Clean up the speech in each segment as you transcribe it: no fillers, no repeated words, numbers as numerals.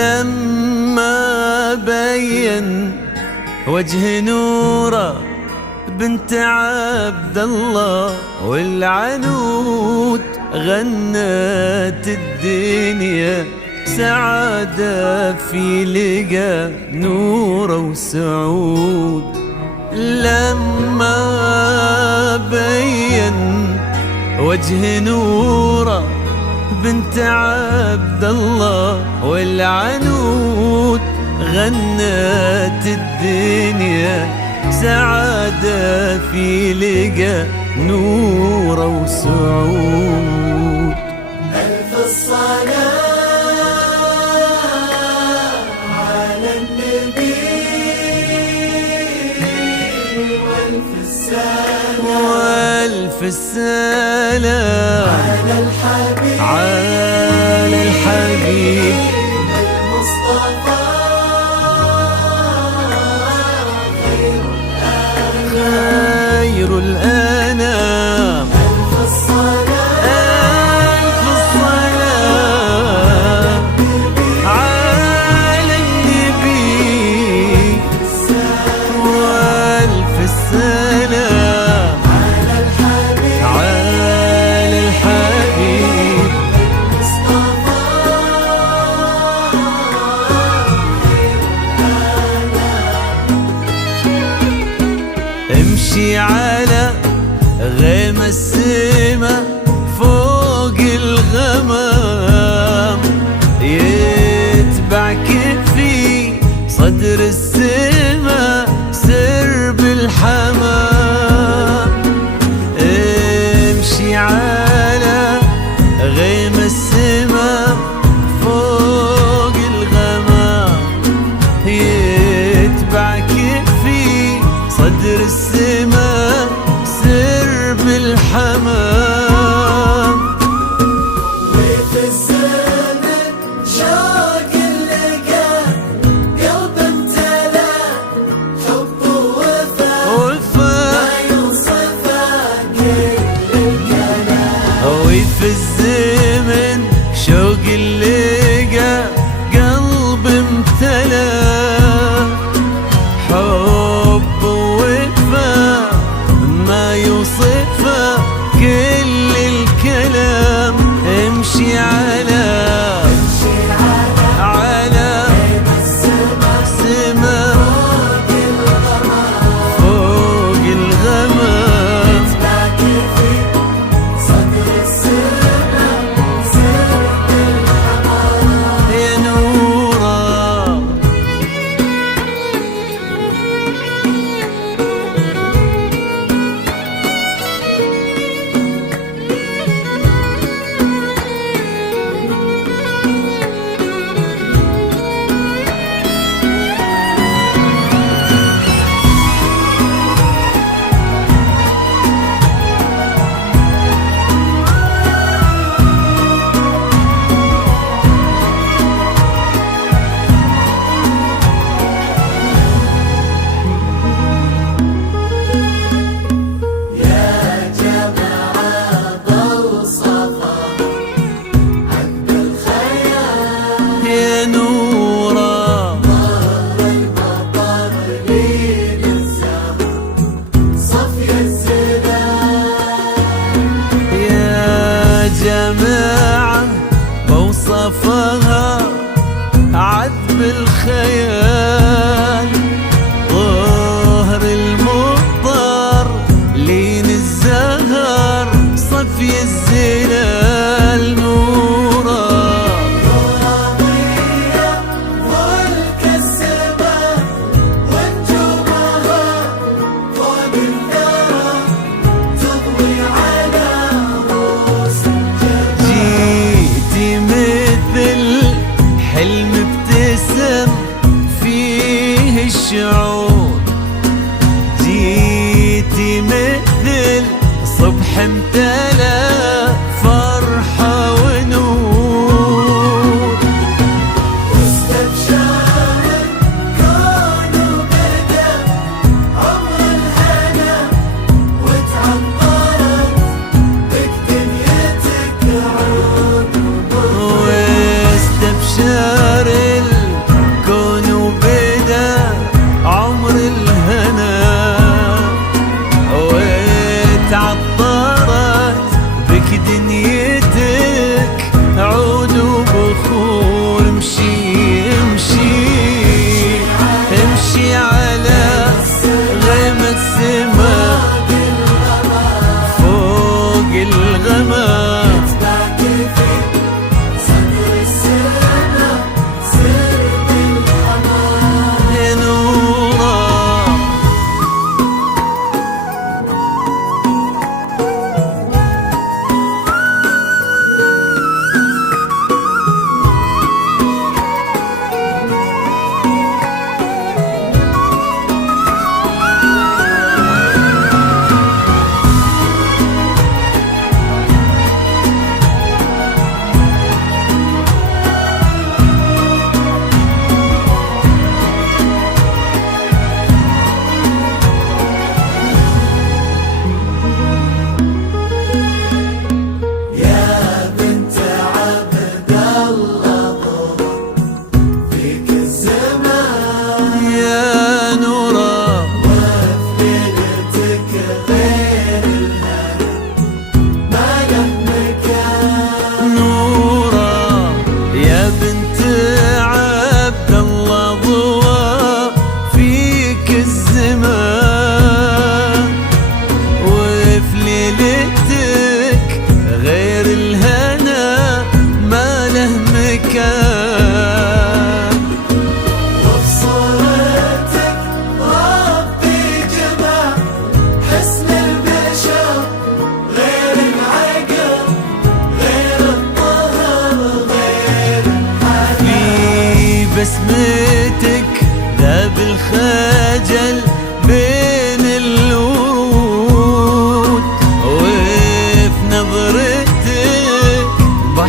لما بين وجه نوره بنت عبد الله والعنود غنت الدنيا سعادة في لقى نوره وسعود. لما بين وجه نوره بنت عبد الله والعنود غنت الدنيا سعادة في لقى نوره وسعود. ألف الصلاة على النبي وألف السلام وألف السلام على الحبيب على الحبيب المصطفى خير الأنام. ألف الصلاة ألف الصلاة على النبي وألف السلام على الحبيب على الحبيب المصطفى امشي على غيم السما فوق الغمام يتبعك في صدر السما سرب الحمام. امشي على غيم السما فوق الغمام يتبعك في صدر السما سرب الحمام. وفي الزمن شوق اللقا قلب امتلا حب ووفا ما يوصفه كل الكلام. وفي الزمن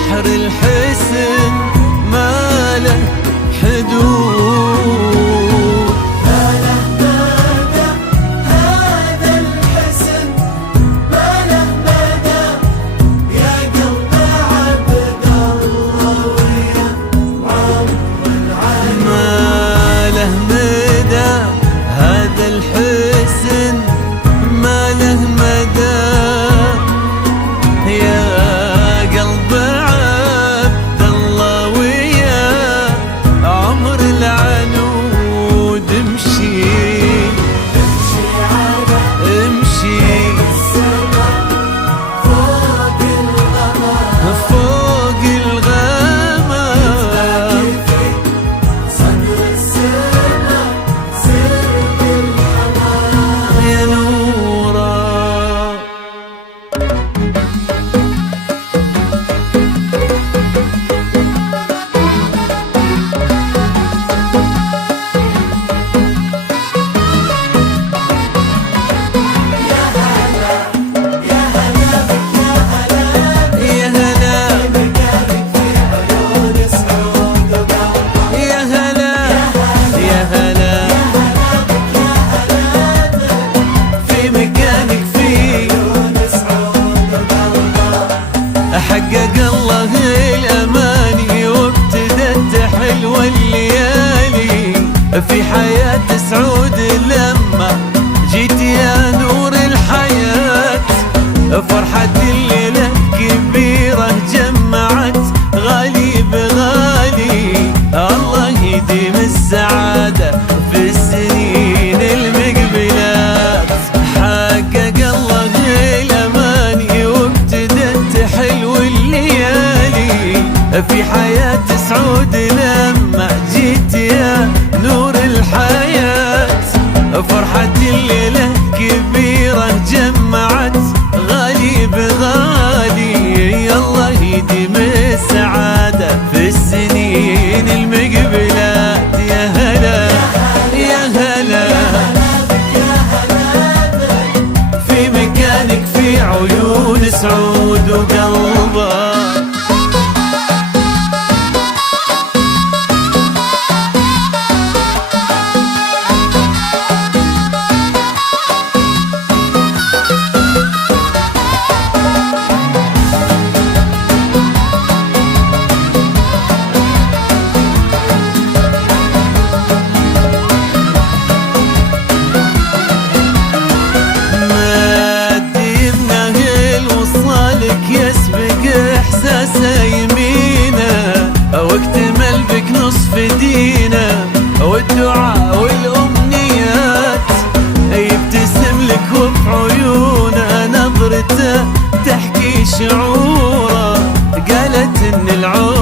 بحر الحسن ما له حدود. ما له مدى هذا الحسن، ما له مدى يا قلب عبد الله ويا عمر العين. ما له مدى هذا الحسن، ما له مدى يا قلب عبد الله ويا عمر العنود. امشي امشي على امشي السماء فوق الغمام، فوق الغمام. في صدر السماء سر الحمام. يا نورا يا هلا مكانك في عيون سعود وقلبك، يا هلا يا هلا في مكانك في عيون سعود وقلبك. حقق الله الأماني وابتدت حلوة الليالي في حياة سعود لما جيت يا نور الحياة. فرحة الليلة كبيرة جمعت غالي بغالي، الله يديم السعادة في السنين المقبلات. حقق الله الأماني وابتدت حلو الليالي في حياة سعود لما جيت يا نور الحياة. فرحة الليلة كبيرة جمعت غالي بغالي، الله يديم السعادة في السنين المقبلات. يا هلا يا هلا في مكانك في عيون سعود وقلبك. احساسه يمينه واكتمل بك نصف دينه، والدعاء والامنيات يبتسم لك وفي عيونه نظرته تحكي شعوره. قالت ان العود